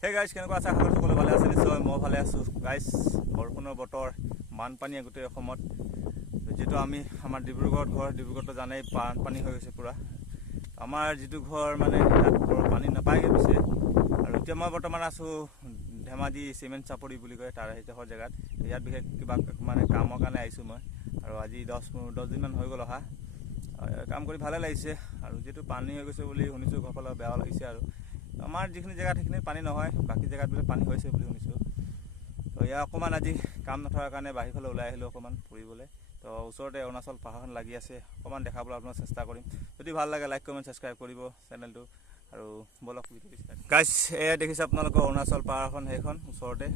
সেই গাইজ কেনেকুৱা আছে? আশা সকলো ভালে আছে নিশ্চয় মই ভালে আছোঁ। গাইজ বৰষুণৰ বতৰ বানপানীয়ে গোটেই অসমত। যিটো আমি আমাৰ ডিব্ৰুগড়ত ঘৰ ডিব্ৰুগড়তো জানেই বানপানী হৈ গৈছে পূৰা। আমাৰ যিটো ঘৰ মানে তাত বৰ পানী নাপায়গৈ পিছে। আৰু এতিয়া মই বৰ্তমান আছোঁ ধেমাজি চিমেণ্ট চাপৰি বুলি কয় তাৰ সেইডোখৰ জেগাত। ইয়াত বিশেষ কিবা মানে কামৰ কাৰণে আহিছোঁ মই। আৰু আজি দহ দহ দিনমান হৈ গ'ল অহা। কাম কৰি ভালে লাগিছে। আৰু যিহেতু পানী হৈ গৈছে বুলি শুনিছোঁ ঘৰফালে বেয়াও লাগিছে আৰু। আমাৰ যিখিনি জেগাত সেইখিনিত পানী নহয় বাকী জেগাত বোলে পানী হৈছে বুলি শুনিছোঁ। তো এয়া অকণমান আজি কাম নথকাৰ কাৰণে বাহিৰ ফালে ওলাই আহিলোঁ অকণমান ফুৰিবলৈ। তো ওচৰতে অৰুণাচল পাহাৰখন লাগি আছে অকণমান দেখাবলৈ আপোনাক চেষ্টা কৰিম। যদি ভাল লাগে লাইক কমেণ্ট ছাবস্ক্ৰাইব কৰিব চেনেলটো। আৰু বলক গাইছ এয়া দেখিছে আপোনালোকৰ অৰুণাচল পাহাৰখন সেইখন ওচৰতে।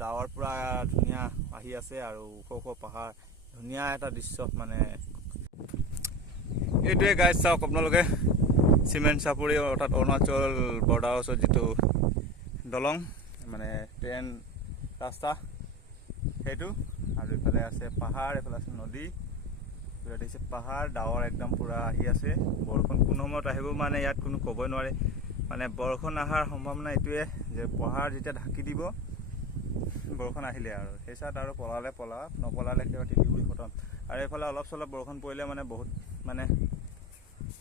ডাৱৰ পূৰা ধুনীয়া আহি আছে আৰু ওখ ওখ পাহাৰ ধুনীয়া এটা দৃশ্য মানে। এইটোৱে গাইজ চাওক আপোনালোকে। চিমেণ্ট চাপৰি অৰ্থাৎ অৰুণাচল বৰ্ডাৰৰ ওচৰত যিটো দলং মানে ট্ৰেইন ৰাস্তা সেইটো। আৰু এইফালে আছে পাহাৰ এইফালে আছে নদী। এইফালে দেখিছে পাহাৰ ডাৱৰ একদম পূৰা আহি আছে। বৰষুণ কোনো সময়ত আহিব মানে ইয়াত কোনো ক'বই নোৱাৰে। মানে বৰষুণ অহাৰ সম্ভাৱনা এইটোৱে যে পাহাৰ যেতিয়া ঢাকি দিব বৰষুণ আহিলে আৰু। সেই চাত আৰু পলালে পলা নপলালে কিবা তিতিবুৰি খতম। আৰু এইফালে অলপ চলপ বৰষুণ পৰিলে মানে বহুত মানে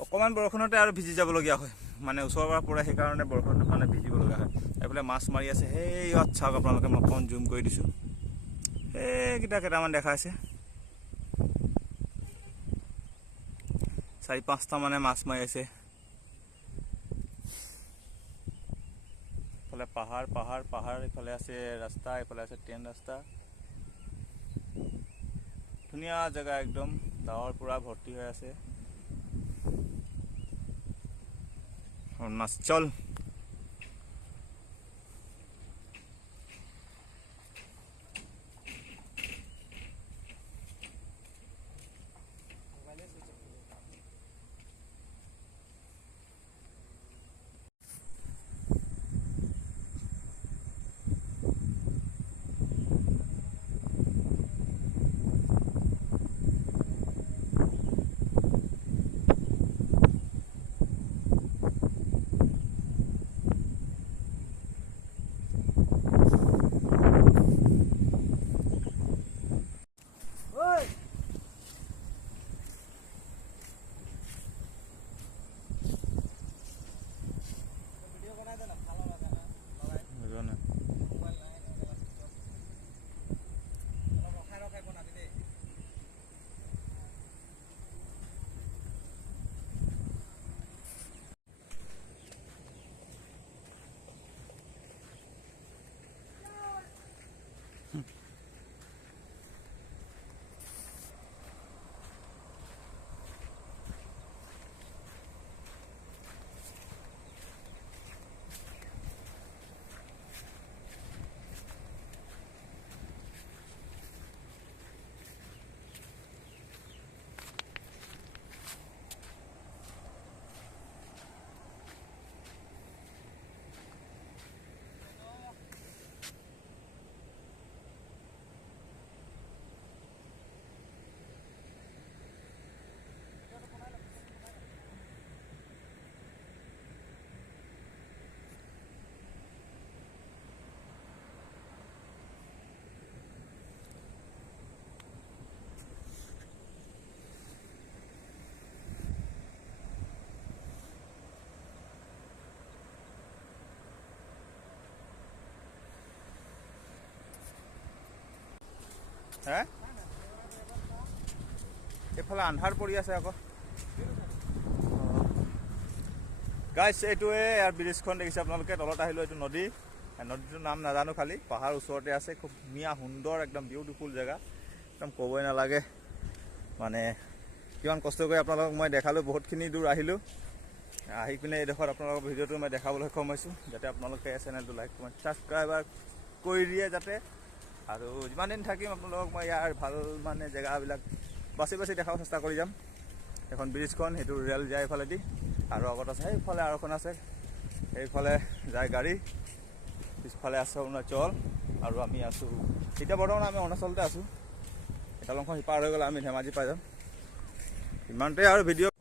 অকণমান বৰষুণতে আৰু ভিজি যাবলগীয়া হয়। মানে ওচৰৰ পৰা পৰে, সেইকাৰণে বৰষুণত মানে ভিজিবলগীয়া হয়। এইফালে মাছ মাৰি আছে। সেই চাওক আপোনালোকে, মই অকণমান জুম কৰি দিছোঁ। সেইকেইটা কেইটামান দেখাইছে চাৰি, পাঁচটা মানে মাছ মাৰি আছে। ইফালে পাহাৰ পাহাৰ পাহাৰ ইফালে আছে ৰাস্তা ইফালে আছে ট্ৰেইন ৰাস্তা। ধুনীয়া জেগা একদম। ডাৱৰ পূৰা ভৰ্তি হৈ আছে। অৰুণাচল বুজোৱা হে? এইফালে আন্ধাৰ পৰি আছে আকৌ। গাইছ এইটোৱে ইয়াৰ ব্ৰিজখন দেখিছে। আপোনালোকে তলত আহিলোঁ এইটো নদী। নদীটোৰ নাম নাজানো খালি। পাহাৰ ওচৰতে আছে। খুব ধুনীয়া, সুন্দৰ, একদম বিউটিফুল জেগা। একদম ক'বই নালাগে। মানে কিমান কষ্ট কৰি আপোনালোকক মই দেখালোঁ। বহুতখিনি দূৰ আহিলোঁ। আহি পিনে এইডোখৰত আপোনালোকৰ ভিডিঅ'টো মই দেখাবলৈ সক্ষম হৈছোঁ যাতে আপোনালোকে চেনেলটো লাইক কমেণ্ট ছাবস্ক্ৰাইবাৰ কৰি দিয়ে যাতে আৰু যিমান দিন থাকিম আপোনালোকক মই ইয়াৰ ভাল মানে জেগাবিলাক বাছি বাছি দেখাব চেষ্টা কৰি যাম। এখন ব্ৰিজখন সেইটো ৰেল যায় এইফালেদি। আৰু আগত আছে সেইফালে আৰু এখন আছে। সেইফালে যায় গাড়ী পিছফালে আছে অৰুণাচল। আৰু আমি আছোঁ এতিয়া বৰ্তমান আমি অৰুণাচলতে আছোঁ। দলংখন সিপাৰ হৈ গ'লে আমি ধেমাজি পাই যাম। ইমানটোৱে আৰু ভিডিঅ'